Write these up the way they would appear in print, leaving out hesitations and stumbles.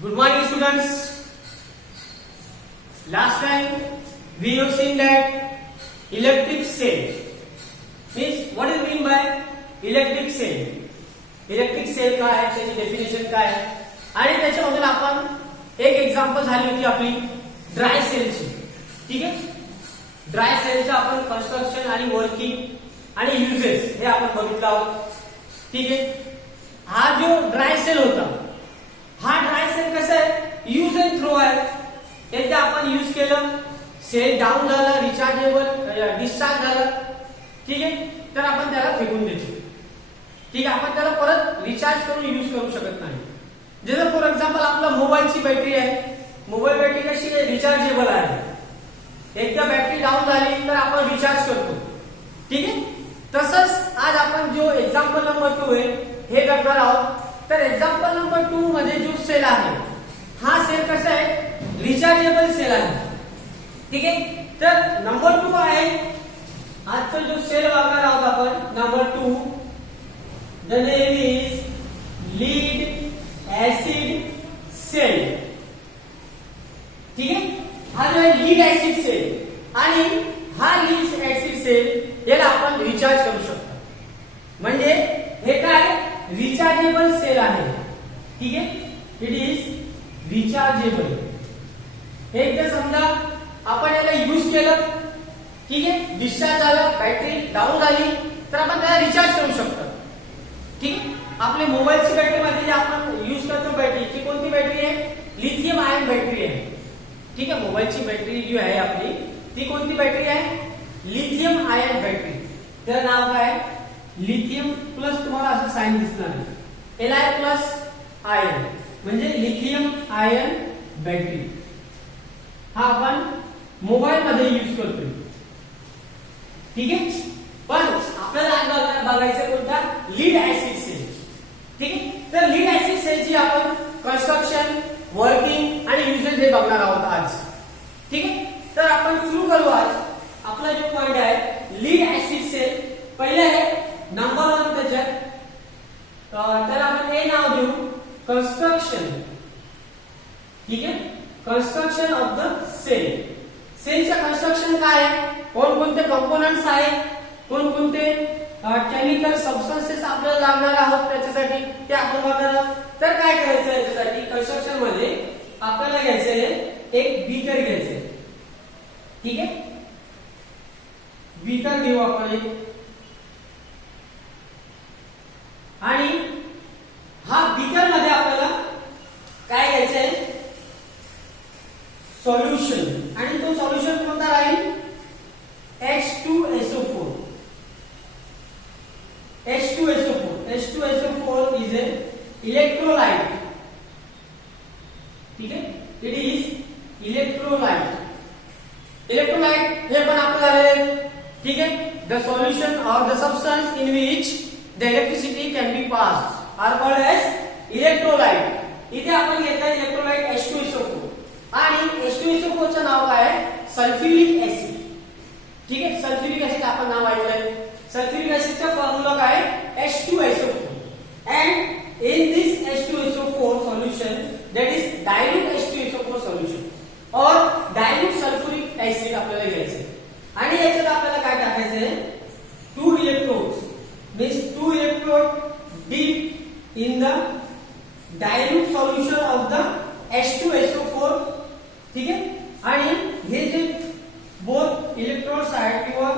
Good morning, students. Last time we have seen that electric cell means what is mean by electric cell. Electric cell काय आहे, त्याची definition काय आहे आणि त्याच्यामधून आपण एक एक्झाम्पल झाली होती आपली ड्राय सेलची. ठीक आहे, ड्राय सेलचं आपण कन्स्ट्रक्शन आणि वर्किंग आणि युजेस हे आपण बघितलं आहोत. ठीक आहे, हा जो ड्राय सेल होता, हा ड्राय सेल कसा आहे, यूज अँड थ्रो आहे. एकदा आपण यूज केलं, सेल डाऊन झाला, रिचार्जेबल डिस्चार्ज झालं, ठीक आहे, तर आपण त्याला फेकून देतो. ठीक आहे, आपण त्याला परत रिचार्ज करून यूज करू शकत नाही. जसं फॉर एक्झाम्पल आपला मोबाईलची बॅटरी आहे, मोबाईल बॅटरी कशी आहे, रिचार्जेबल आहे. एकदा बॅटरी डाऊन झाली तर आपण रिचार्ज करतो. ठीक आहे, तसंच आज आपण जो एक्झाम्पल नंबर 2 आहे हे करणार आहोत. तर एक्झाम्पल नंबर 2 मध्ये जो सेल आहे, हा सेल कसा आहे, रिचार्जेबल सेल आहे. ठीक आहे, तर नंबर 2 आहे आजचा जो सेल बघणार आहोत आपण, number 2. The name is lead acid cell. ठीक आहे, हा जो आहे लीड ऍसिड सेल आणि हा लीड ऍसिड सेल याला आपण रिचार्ज करू शकतो. म्हणजे हे काय, रिचार्जेबल सेल आहे. ठीक आहे, इट इज रिचार्जेबल. एकदा समजा आपण याला यूज केलं, ठीक आहे, डिस्चार्ज झालं, बॅटरी डाऊन झाली, तर आपण त्याला रिचार्ज करू शकतो. ठीक आहे, आपल्या मोबाईलची बॅटरी मध्ये जे आपण यूज करतो बॅटरी, ती कोणती बॅटरी आहे, लिथियम आयन बॅटरी आहे. ठीक आहे, मोबाईलची बॅटरी जी आहे आपली, ती कोणती बॅटरी आहे, लिथियम आयन बॅटरी. त्याचं नाव काय, लिथियम प्लस, तुम्हाला असं साइन दिसणार, Li प्लस आयन म्हणजे लिथियम आयन बॅटरी. हा आपण मोबाईल मध्ये यूज करतोय. ठीक आहे, पण आपल्याला आज बघायचं कोणता, लीड ऍसिड सेल. ठीक आहे, तर लीड ऍसिड सेलची आपण कन्स्ट्रक्शन, वर्किंग आणि युजेस हे बघणार आहोत आज. ठीक आहे, तर आपण सुरू करू. आज आपला जो पॉइंट आहे लीड ऍसिड सेल, पहिले आहे नंबर 1 त्याच्यात. तर आपण हे नाव देऊ कन्स्ट्रक्शन. ठीक आहे, कन्स्ट्रक्शन ऑफ द सेल. सेलचं कन्स्ट्रक्शन काय आहे, कोणकोणते कंपोनेंट्स आहेत, कोणकोणते केमिकल सबस्टन्सेस आपल्याला लागणार आहोत त्याच्यासाठी, ते आपण बघणार आहोत. तर काय करायचं याच्यासाठी, कन्स्ट्रक्शन मध्ये आपल्याला घ्यायचंय एक बीकर घ्यायचंय. ठीक आहे, बीकर घेऊ आपण एक, आणि हा बीकर मध्ये आपल्याला काय घ्यायचंय, सॉल्युशन. आणि तो सॉल्युशन कोणता राहील, H2SO4. H2SO4 is an electrolyte. ठीक आहे, it is electrolyte. Electrolyte हे पण आपल्याला, ठीक आहे, the solution or the substance in which the electricity can be passed are called as electrolyte. इथे आपण घेतला इलेक्ट्रोलाइट H2SO4 आणि H2SO4 चं नाव काय आहे, सल्फ्युरिक ऍसिड. ठीक आहे, सल्फ्युरिक ऍसिड आपण नाव ऐकलंय. सल्फ्युरिक ऍसिडचा फॉर्म्युला काय आहे, H2SO4. and in this H2SO4 solution, that is dilute H2SO4 solution or dilute sulfuric acid आपल्याला घ्यायचे. आणि याच्यात आपल्याला काय टाकायचे, 2 electrodes means 2 electrode deep in the dilute solution of the H2SO4. ठीक आहे, आणि हे जे बोथ इलेक्ट्रोड्स आहेत किंवा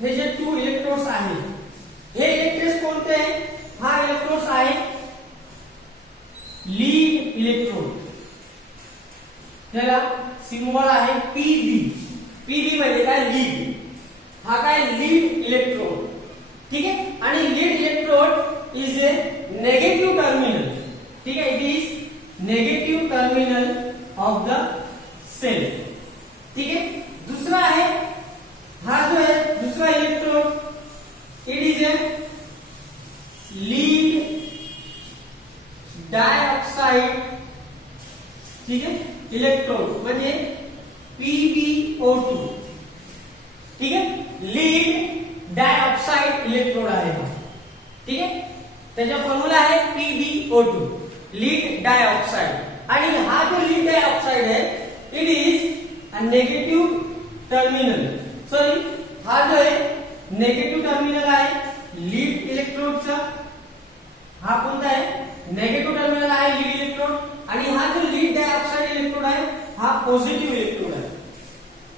हे जे 2 इलेक्ट्रोड्स आहेत, हे इलेक्ट्रोड्स कोणते आहेत, हा इलेक्ट्रोड्स आहे लीड इलेक्ट्रोड. त्याला सिंबल आहे Pb. Pb म्हणजे काय, लीड. हा काय, लीड इलेक्ट्रोड. ठीक आहे, आणि lead electrode is a negative terminal. ठीक आहे, it is negative terminal of the cell. ठीक आहे, दुसरा आहे, हा जो आहे दुसरा electrode, it is a lead dioxide. ठीक आहे, इलेक्ट्रोड म्हणजे PbO2. ठीक आहे, लीड डायऑक्साइड इलेक्ट्रोड आहे. ठीक आहे, त्याचा फॉर्म्युला आहे PbO2, लीड डायऑक्साइड. आणि हा जो लीड डायऑक्साइड आहे it is a negative terminal. Sorry, हा जो आहे नेगेटिव्ह टर्मिनल आहे लीड इलेक्ट्रोडचा. हा कोणता आहे? नेगेटिव्ह टर्मिनल आहे लीड इलेक्ट्रोड. आणि हा जो लीड डायऑक्साइड इलेक्ट्रोड आहे हा पॉझिटिव्ह इलेक्ट्रोड आहे.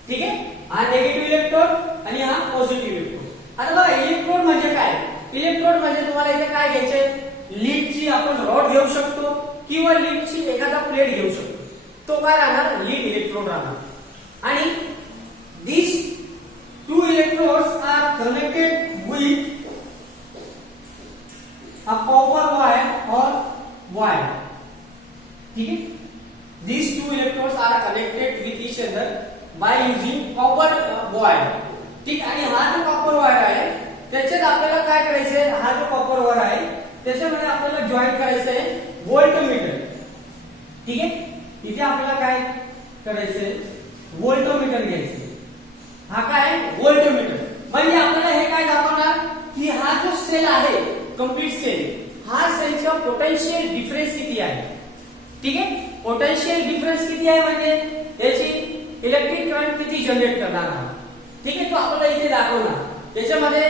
ठीक आहे, हा नेगेटिव्ह इलेक्ट्रोड आणि हा पॉझिटिव्ह इलेक्ट्रोड. आता बघा इलेक्ट्रोड म्हणजे काय? इलेक्ट्रोड म्हणजे तुम्हाला इथे काय घ्यायचंय? लीडची आपण रॉड घेऊ शकतो किंवा लीडची एखादा प्लेट घेऊ शकतो. तो काय राहणार? लीड इलेक्ट्रोड राहणार. आणि these two electrodes are connected with a copper wire or wire. ठीक है, these two electrodes are connected with each other by using copper wire. ठीक, आणि हा जो कॉपर वायर आहे त्याच्यात आपल्याला काय करायचंय? हा जो कॉपर वायर आहे त्याच्यामध्ये आपल्याला जॉईंट करायचं आहे व्होल्टमीटर. ठीक आहे, इथे आपल्याला काय करायचंय? व्होल्टमीटर घ्यायचं. हा काय? व्होल्टमीटर. म्हणजे आपल्याला हे काय दाखवणार की हा जो सेल आहे कंप्लीट सेल, हा सेलचा पोटेन्शियल डिफरन्स किती आहे. ठीक आहे, पोटेन्शियल डिफरन्स किती आहे म्हणजे याची इलेक्ट्रिक करंट किती जनरेट करणार आहे. ठीक आहे, तो आपल्याला इथे दाखवणार. याच्यामध्ये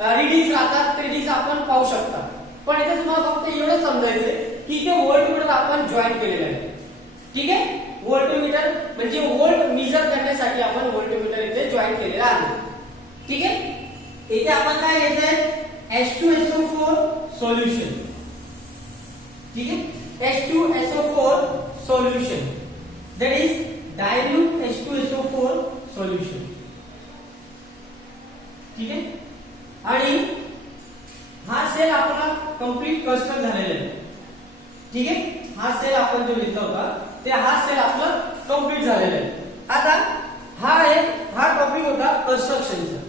रीडिंग्स राहतात, ते रीडिंग्स आपण पाहू शकता. पण इथे तुम्हाला फक्त एवढं समजायचंय की इथे व्होल्टमीटर आपण जॉईन केलेलं आहे. ठीक आहे, व्होल्टमीटर म्हणजे व्होल्ट मेजर करण्यासाठी आपण व्होल्टमीटर इथे जॉईन केलेला आहे. ठीक आहे, इथे आपण काय घेतोय? H2SO4 solution. ठीक आहे, H2SO4 solution that is dilute H2SO4 solution. ठीक आहे, आणि हा सेल आपला कंप्लीट कस्टम झालेला आहे. ठीक आहे, हा सेल आपण जो घेतला होता ते हा सेल आपला कंप्लीट झालेला आहे. आता हा टॉपिक होता कन्स्ट्रक्शनचा.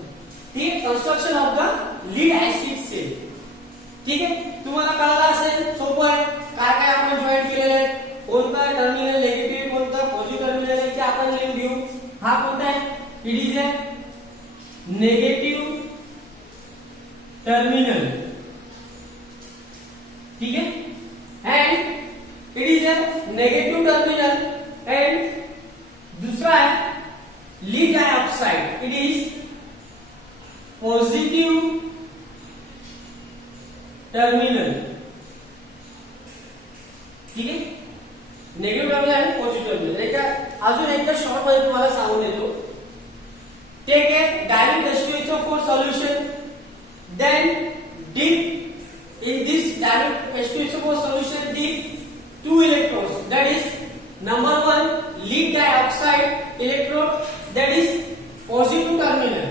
ठीक आहे, construction of the lead acid cell. ठीक आहे, तुम्हाला कळलं असेल, सोपं आहे. काय काय आपण जॉईन केलेलं आहे, कोणता टर्मिनल निगेटिव्ह, कोणता पॉझिटिव्ह टर्मिनल आहे ते आपण लिहून घेऊ. हा कोणता आहे? It is a negative terminal. ठीक है, and it is a negative terminal. and दूसरा है lead dioxide, it is positive terminal. ठीक है, नेगेटिव्ह टर्मिनल आणि पॉझिटिव्ह टर्मिनल. अजून एकदा शॉर्ट मध्ये तुम्हाला सांगून देतो. Take a dilute H2SO4 solution, then dip in this dilute H2SO4 solution dip two electrodes, that is number 1 lead dioxide electrode, that is positive terminal,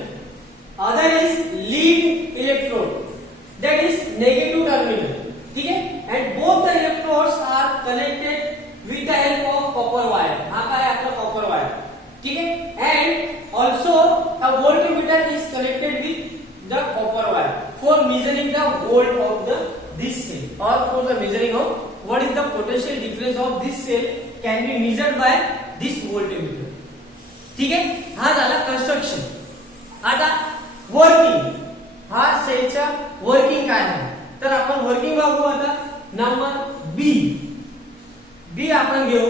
other is lead electrode, that is negative terminal. ठीक है, and both the electrodes are connected with the help of copper wire. हा काय आपला copper wire. ठीक है, and also a voltmeter is connected with the copper wire for measuring the volt of this cell, or for the measuring of what is the potential difference of this cell can be measured by this voltmeter. ठीक है, हा झाला construction. आता working, हा सेलचा working काय आहे तर आपण वर्किंग बघू. आता नंबर बी आपण घेऊ.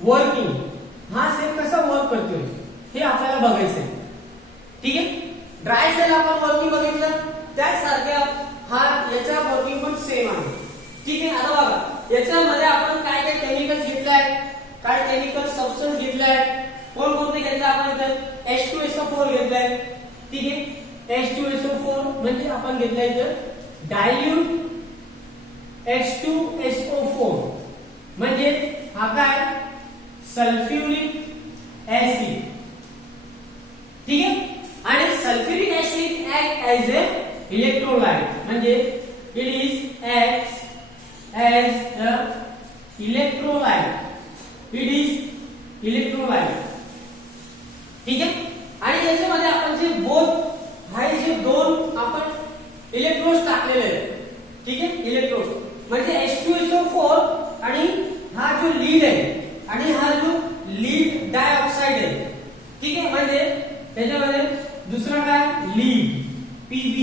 वर्किंग, हा सेल कसा वर्क करतोय हे आपल्याला बघायचं आहे. ठीक आहे, ड्राय सेल आपण वर्किंग बघितलं त्यासारख्या हा याचा वर्किंग पण सेम आहे. ठीक आहे, आता बघा याच्यामध्ये आपण काय काय केमिकल्स घेतलाय, काय केमिकल सबस्टन्स घेतलाय, कोणकोणते घेतले आपण इथे H2SO4 घेतलाय. ठीक आहे, H2SO4 म्हणजे आपण घेतलाय इथे डायल्यूट H2SO4 म्हणजे हा काय सल्फ्युरिक ऍसिड. ठीक आहे, आणि sulphuric acid act as a electrolyte म्हणजे it is act as a electrolyte. It is electrolyte. ठीक आहे, आणि याच्यामध्ये आपण जे बोथ हाय जे दोन आपण इलेक्ट्रोड्स टाकलेले आहेत. ठीक आहे, इलेक्ट्रोड्स म्हणजे H2SO4 आणि हा जो लीड आहे आणि हा जो लीड डायऑक्साइड आहे. ठीक आहे, म्हणजे त्याच्यामध्ये दुसरा काय lead Pb,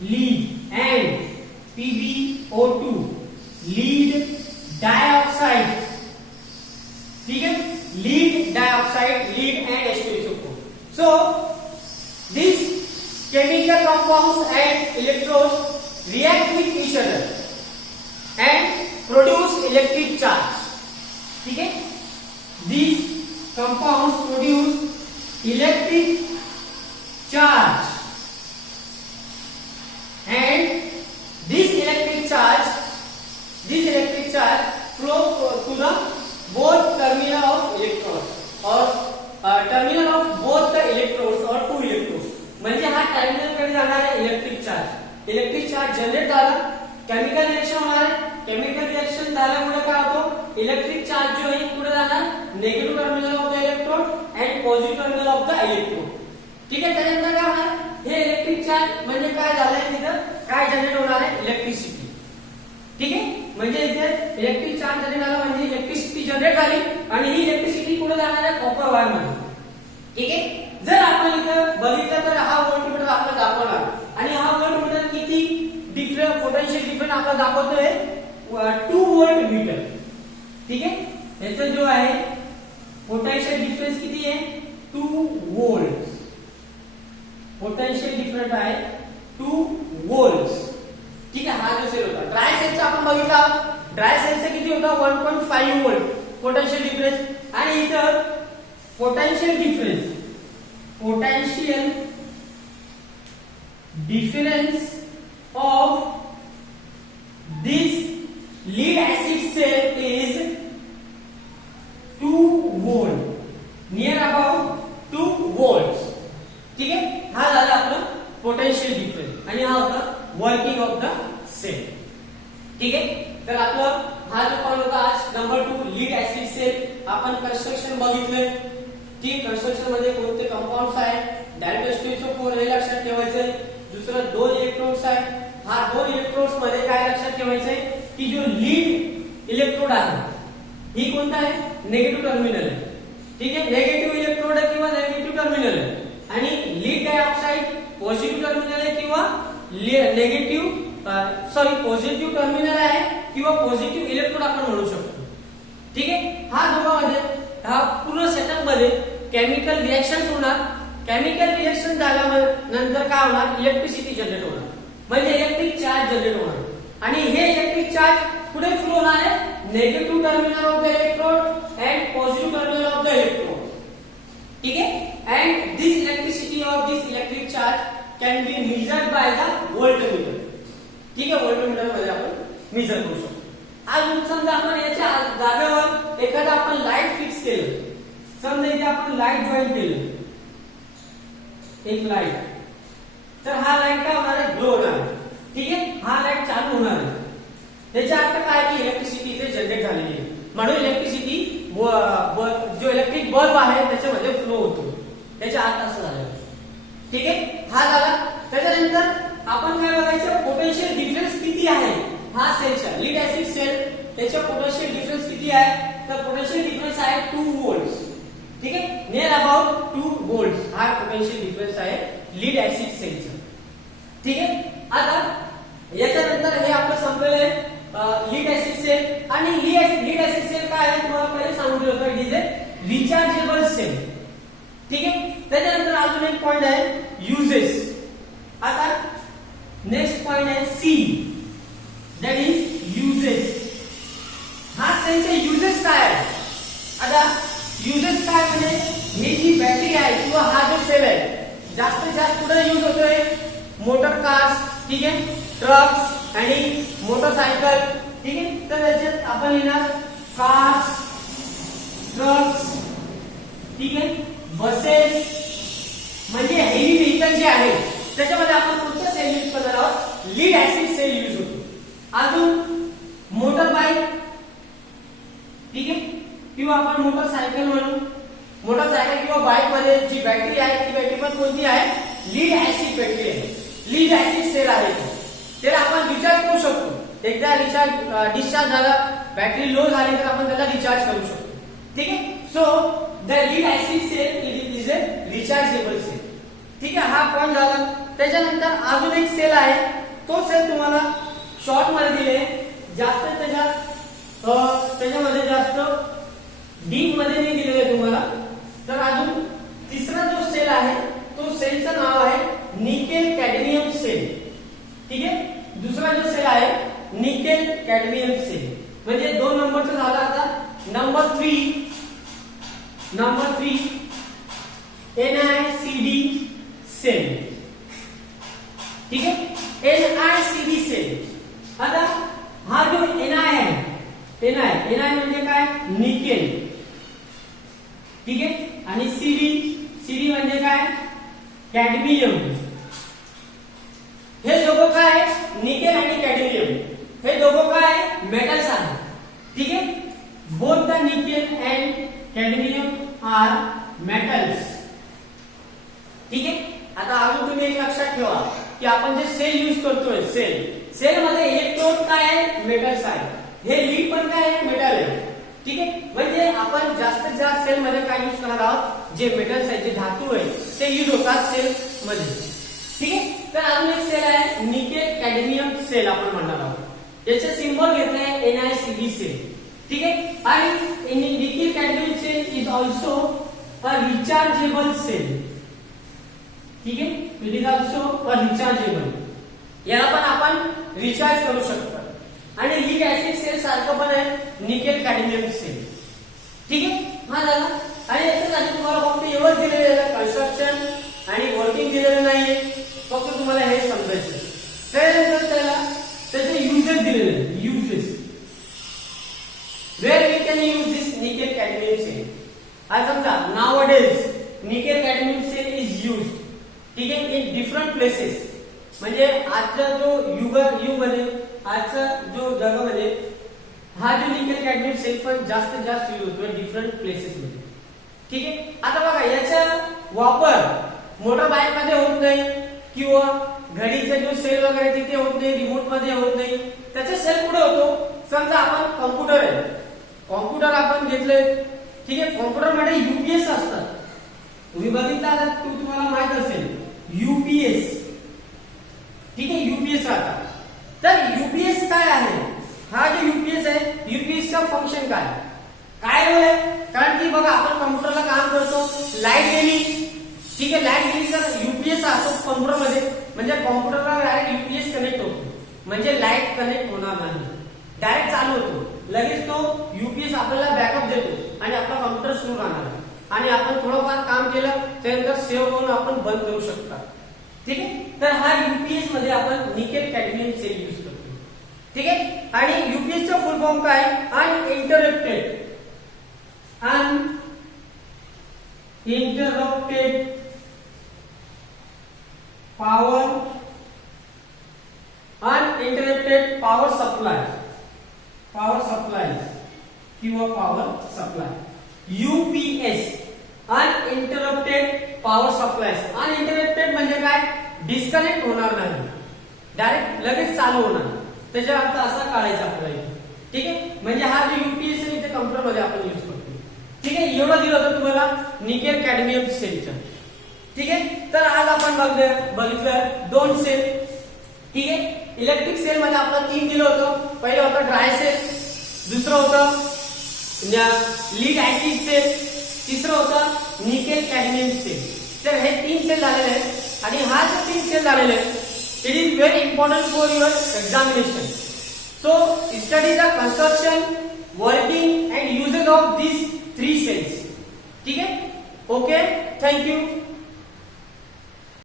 lead and PbO2, lead dioxide, ठीक है, lead dioxide, lead end H2SO4. So these chemical compounds and electrodes react with each other and produce electric charge. ठीक है, these compounds produce electric charge and this electric charge flow to the both terminal of electrodes or terminal of both the electrodes or two electrodes. म्हणजे हा terminal कडे जाणार आहे electric charge generate झाला, chemical reaction होणार आहे, chemical reaction झाल्यामुळे काय होतो, इलेक्ट्रिक चार्ज जो आहे पुढे जाणार negative terminal of the electrode and positive terminal of the electrode. ठीक आहे, त्यानंतर काय होणार, हे इलेक्ट्रिक चार्ज म्हणजे काय झालंय, तिथं काय जनरेट होणार आहे, इलेक्ट्रिसिटी. ठीक आहे, म्हणजे इथे इलेक्ट्रिक चार्ज जनरेट झाला म्हणजे इलेक्ट्रिसिटी जनरेट झाली आणि ही इलेक्ट्रिसिटी पुढे जाणार आहे कॉपर वायर मध्ये. ठीक आहे, जर आपण इथं बघितलं तर हा व्होल्टमीटर आपला दाखवणार आणि हा व्होल्टमीटर किती डिफरंट पोटेन्शियल डिफरंट आपला दाखवतोय 2 व्होल्ट मीटर. ठीक आहे, याचा जो आहे पोटेन्शियल डिफरन्स किती आहे, 2 व्होल्ट. पोटेन्शियल डिफरंट आहे 2 व्होल्ट. ठीक आहे, हा जो सेल होता ड्राय सेलचा आपण बघितला, ड्राय सेलचा किती होता 1.5 व्होल्ट पोटेन्शियल डिफरन्स आणि इथं potential difference of this lead acid cell is 2 volt, near about 2 volts. ठीक है, हा झाला आपला पोटेन्शियल डिफरन्स आणि हा होता वर्किंग ऑफ द सेल. ठीक आहे, तर आपलं हा जो पॉइंट होता आज नंबर 2 लीड ऍसिड सेल. आपण कन्स्ट्रक्शन बघितलंय. ठीक, कन्स्ट्रक्शन मध्ये कोणते कंपाऊंड्स आहेत, डायरेक्ट H2SO4 हे लक्षात ठेवायचंय. दुसरं 2 इलेक्ट्रोड्स आहेत, हा 2 इलेक्ट्रोड्स मध्ये काय लक्षात ठेवायचंय की जो लीड इलेक्ट्रोड आहे ही कोणता आहे, निगेटिव्ह टर्मिनल आहे. ठीक आहे, निगेटिव्ह इलेक्ट्रोड आहे किंवा निगेटिव्ह टर्मिनल आहे आणि लीड डायऑक्साइड पॉझिटिव्ह टर्मिनल आहे किंवा पॉझिटिव्ह टर्मिनल आहे किंवा पॉझिटिव्ह इलेक्ट्रोड आपण म्हणू शकतो. ठीक आहे, हा दोघांमध्ये हा पूर्ण सेटअप मध्ये केमिकल रिएक्शन होणार. केमिकल रिएक्शन झाल्यानंतर काय होणार, इलेक्ट्रिसिटी जनरेट होणार म्हणजे इलेक्ट्रिक चार्ज जनरेट होणार आणि हे इलेक्ट्रिक चार्ज पुढे फ्लो होणार आहे negative terminal of the electrode and positive terminal of the electrode. ठीक आहे, and this elasticity of this electric charge can be measured by the voltmeter. ठीक आहे, व्होल्टमीटर मध्ये आपण मेजर करू शकतो. आज समजा आपण याच्या जागेवर एखादा आपण लाईट फिक्स केलं, समजा इथे आपण लाईट जॉईन केलं, एक लाईट, तर हा लाईट काय होणार आहे, ग्लो होणार आहे. ठीक आहे, हा लाईट चालू होणार आहे. त्याच्या अर्थ काय की इलेक्ट्रिसिटी इथे जनरेट झालेली आहे म्हणून इलेक्ट्रिसिटी जो इलेक्ट्रिक बल्ब आहे त्याच्यामध्ये फ्लो होतो. त्याच्या अर्थ असं झालं. ठीक आहे, हा झाला. त्याच्यानंतर आपण काय बघायचं, पोटेन्शियल डिफरन्स किती आहे हा सेलचा, लीड ऍसिड सेल त्याचा पोटेन्शियल डिफरन्स किती आहे, तर पोटेन्शियल डिफरन्स आहे 2 व्होल्ट्स. ठीक आहे, नियर अबाउट 2 व्होल्ट्स हा पोटेन्शियल डिफरन्स आहे लीड ऍसिड सेलचा. ठीक आहे, आता याच्यानंतर हे आपलं संपलेलं आहे लीड ऍसिड सेल आणि लीड ऍसिड सेल काय आहे तुम्हाला पहिले सांगितलं होतं, it is a rechargeable cell. ठीक आहे, त्याच्यानंतर अजून एक पॉइंट आहे युजेस. आता नेक्स्ट पॉइंट आहे सी, दॅट इज युजेस. हा सेलचे युजेस काय आहे, आता युजेस काय म्हणजे ही जी बॅटरी आहे किंवा हा जो सेल आहे जास्तीत जास्त कुठे यूज होतोय, मोटर कार्स, ठीक आहे, ट्रक्स आणि मोटरसायकल. ठीक आहे, तर त्याच्यात आपण येणार कार्स, ट्रक्स, ठीक आहे, बसेस म्हणजे हेवी व्हेकल जे आहे त्याच्यामध्ये आपण कोणतं सेल यूज करणार आहोत, लीड ऍसिड सेल यूज होतो. अजून मोटर बाईक, ठीक आहे, किंवा आपण मोटरसायकल म्हणून, मोटरसायकल किंवा बाईक मध्ये जी बॅटरी आहे ती बॅटरी पण कोणती आहे, लीड ऍसिड बॅटरी आहे, लीड ऍसिड सेल आहे. त्याला आपण रिचार्ज करू शकतो. एकदा डिस्चार्ज झाला, बॅटरी लो झाली तर आपण त्याला रिचार्ज करू शकतो. ठीक आहे, so the lead acid cell is a rechargeable cell. ठीक आहे, हा पॉइंट झाला. त्याच्यानंतर अजून एक सेल आहे, तो सेल तुम्हाला शॉर्ट मध्ये दिले, जास्त त्याच्यात जास्त डीप मध्ये नाही दिलेलं आहे तुम्हाला. तर अजून तिसरा जो सेल आहे तो सेलचं नाव आहे निकेल कॅडमियम सेल. ठीक आहे. दुसरा जो सेल आहे निकेल कॅडमियम सेल. म्हणजे 2 नंबरचं झालं. आता नंबर 3 NaCd सेल. ठीक आहे. NaCd cell. आता हा जो Na आहे, Na म्हणजे काय? निकेल. ठीक आहे. आणि Cd म्हणजे काय? कॅडमियम. हे दोघं काय? निकेल आणि कॅडमियम हे दोघं काय? मेटल्स आहेत. ठीक आहे. Both the nickel and cadmium are metals. ठीक आहे. आता अजून तुम्ही एक लक्षात ठेवा की आपण जे सेल यूज करतोय, सेल मध्ये इलेक्ट्रोड काय आहे? मेटल्स आहे. हे लीड पण काय आहे? मेटल आहे. ठीक आहे. म्हणजे आपण जास्तीत जास्त सेल मध्ये काय यूज करणार आहोत? जे मेटल्स आहेत, जे धातू आहे ते यूज होतात सेल मध्ये. ठीक आहे. तर अजून एक सेल आहे निकेल कॅडमियम सेल आपण म्हणणार आहोत. याचे सिंबल घेतलंय NaCd सेल. ठीक आहे. आणि nickel cadmium cell is also a rechargeable cell. ठीक आहे. It is also a rechargeable. याला पण आपण रिचार्ज करू शकतो. आणि लीड ऍसिड सेल सारखं पण आहे निकेल कॅडमियम सेल. ठीक आहे. हा झाला. आणि याच्यासाठी तुम्हाला फक्त एवढंच दिलेलं आहे, कन्स्ट्रक्शन आणि वर्किंग दिलेलं नाहीये. फक्त तुम्हाला हे समजायचं. त्यानंतर त्याचे युजेस दिलेले आहेत. Uses where we can use this nickel cadmium cell. आज समजा nowadays nickel cadmium cell is used. ठीक आहे. In different places. म्हणजे आजचा जो युग मध्ये, आजचा जो जगामध्ये हा जो निकेल कॅडमियम सेल पण जास्तीत जास्त यूज होतो डिफरंट प्लेसेस मध्ये. ठीक आहे. आता बघा याचा वापर मोटर बाईक मध्ये होत नाही किंवा घडीचे जो सेल वगैरे तिथे होत नाही, रिमोट मध्ये होत नाही. त्याचा सेल कुठे होतो? समजा आपण कॉम्प्युटर आहे, कॉम्प्युटर आपण घेतले. ठीक आहे. कॉम्प्युटर मध्ये युपीएस असतात. तुम्ही बघितला आता, तुम्हाला माहित असेल युपीएस. ठीक आहे. युपीएस राहतात. तर युपीएस काय आहे? हा जो युपीएस आहे, युपीएसचा फंक्शन काय रोल आहे? कारण की बघा आपण कॉम्प्युटरला काम करतो, लाईट गेली. ठीक आहे. लाईट गेली तर युपीएस असतो कॉम्प्युटर मध्ये. म्हणजे कॉम्प्युटरला डायरेक्ट युपीएस कनेक्ट होतो. म्हणजे लाईट कनेक्ट होणार नाही, डायरेक्ट चालू होतो. लगेच तो युपीएस आपल्याला बॅकअप देतो आणि आपला कॉम्प्युटर सुरू राहणार. आणि आपण थोडंफार काम केलं त्यानंतर सेव्ह करून आपण बंद करू शकता. ठीक आहे. तर हा युपीएस मध्ये आपण निकेल कॅडमियम सेल यूज करतो. ठीक आहे. आणि युपीएस चा फुल फॉर्म काय? अनइंटरप्टेड पॉवर सप्लाय किंवा power supply. UPS uninterrupted power supply. Uninterrupted म्हणजे काय? डिस्कनेक्ट होणार नाही, डायरेक्ट लगेच चालू होणार. त्याचा अर्थ असा काढायचा आपल्याला. ठीक आहे. म्हणजे हा जो युपीएस आहे इथे कॉम्प्युटर मध्ये आपण यूज करतो. ठीक आहे. एवढं दिलं होतं तुम्हाला निकेल कॅडमियम सेलचं. ठीक आहे. तर आज आपण बघितलं 2 सेल. ठीक आहे. इलेक्ट्रिक सेल मध्ये आपलं 3 दिलं होतं. पहिलं होतं ड्राय सेल, दुसरं होतं लीड ऍसिड सेल, तिसरं होतं निकेल कॅडमियम सेल. तर हे 3 सेल झालेले आहेत. आणि हा जो 3 सेल झालेले आहेत, it is very important for your examination. So study the construction, working and uses of this 3 cells. ठीक आहे. ओके. थँक्यू.